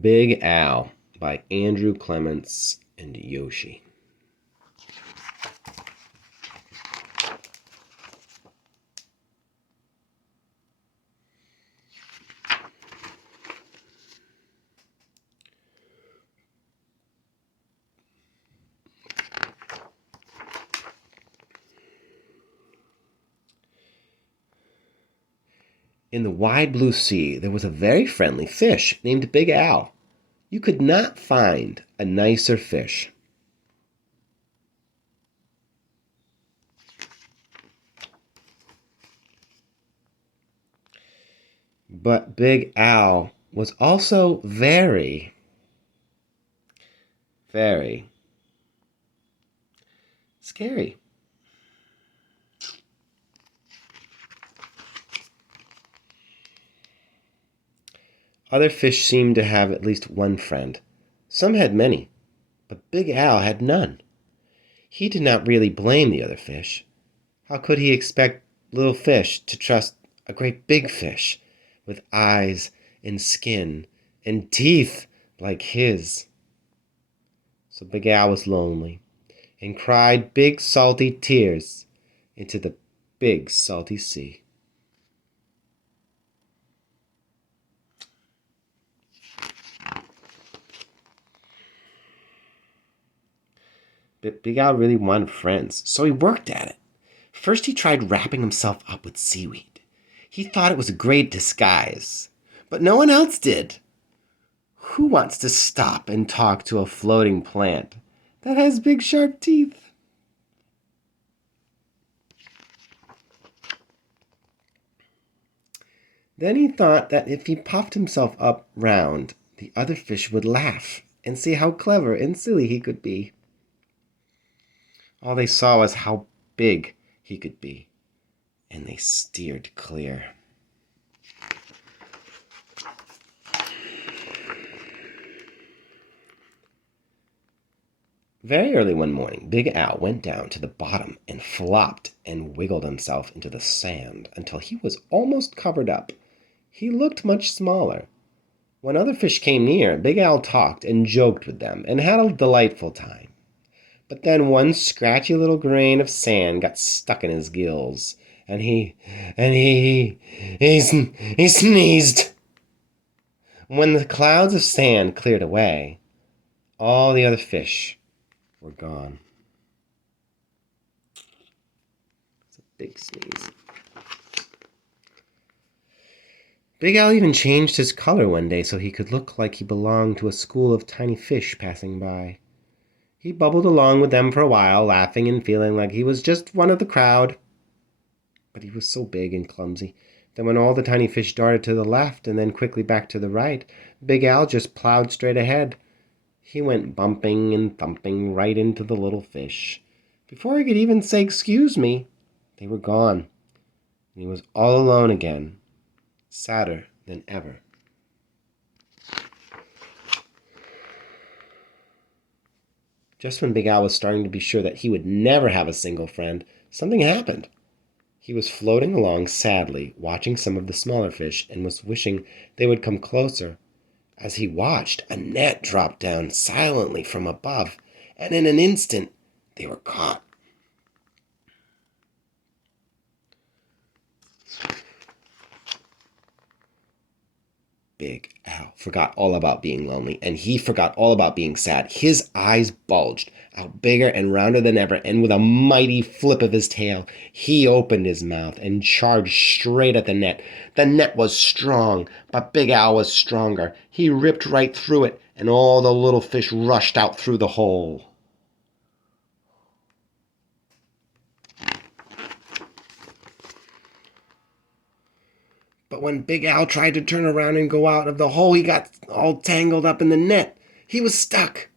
Big Al by Andrew Clements and Yoshi. In the wide blue sea, there was a very friendly fish named Big Al. You could not find a nicer fish. But Big Al was also very, very scary. Other fish seemed to have at least one friend. Some had many, but Big Al had none. He did not really blame the other fish. How could he expect little fish to trust a great big fish with eyes and skin and teeth like his? So Big Al was lonely and cried big salty tears into the big salty sea. But Big Al really wanted friends, so he worked at it. First he tried wrapping himself up with seaweed. He thought it was a great disguise, but no one else did. Who wants to stop and talk to a floating plant that has big sharp teeth? Then he thought that if he puffed himself up round, the other fish would laugh and see how clever and silly he could be. All they saw was how big he could be, and they steered clear. Very early one morning, Big Al went down to the bottom and flopped and wiggled himself into the sand until he was almost covered up. He looked much smaller. When other fish came near, Big Al talked and joked with them and had a delightful time. But then one scratchy little grain of sand got stuck in his gills, and he sneezed. When the clouds of sand cleared away, all the other fish were gone. It's a big sneeze. Big Al even changed his color one day so he could look like he belonged to a school of tiny fish passing by. He bubbled along with them for a while, laughing and feeling like he was just one of the crowd. But he was so big and clumsy that when all the tiny fish darted to the left and then quickly back to the right, Big Al just plowed straight ahead. He went bumping and thumping right into the little fish. Before he could even say excuse me, they were gone, and he was all alone again, sadder than ever. Just when Big Al was starting to be sure that he would never have a single friend, something happened. He was floating along sadly, watching some of the smaller fish, and was wishing they would come closer. As he watched, a net dropped down silently from above, and in an instant they were caught. Big Al forgot all about being lonely, and he forgot all about being sad. His eyes bulged out bigger and rounder than ever, and with a mighty flip of his tail, he opened his mouth and charged straight at the net. The net was strong, but Big Al was stronger. He ripped right through it, and all the little fish rushed out through the hole. But when Big Al tried to turn around and go out of the hole, he got all tangled up in the net. He was stuck.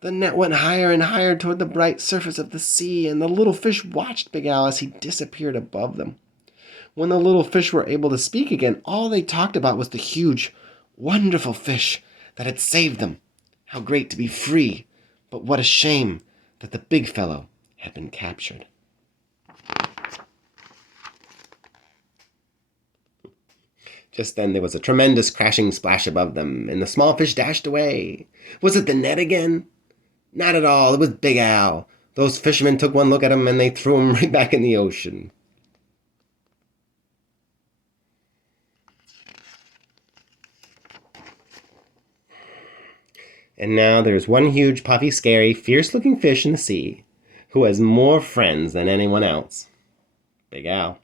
The net went higher and higher toward the bright surface of the sea, and the little fish watched Big Al as he disappeared above them. When the little fish were able to speak again, all they talked about was the huge, wonderful fish that had saved them. How great to be free, but what a shame that the big fellow had been captured. Just then there was a tremendous crashing splash above them, and the small fish dashed away. Was it the Ned again? Not at all. It was Big Al. Those fishermen took one look at him, and they threw him right back in the ocean. And now there's one huge, puffy, scary, fierce-looking fish in the sea who has more friends than anyone else. Big Al.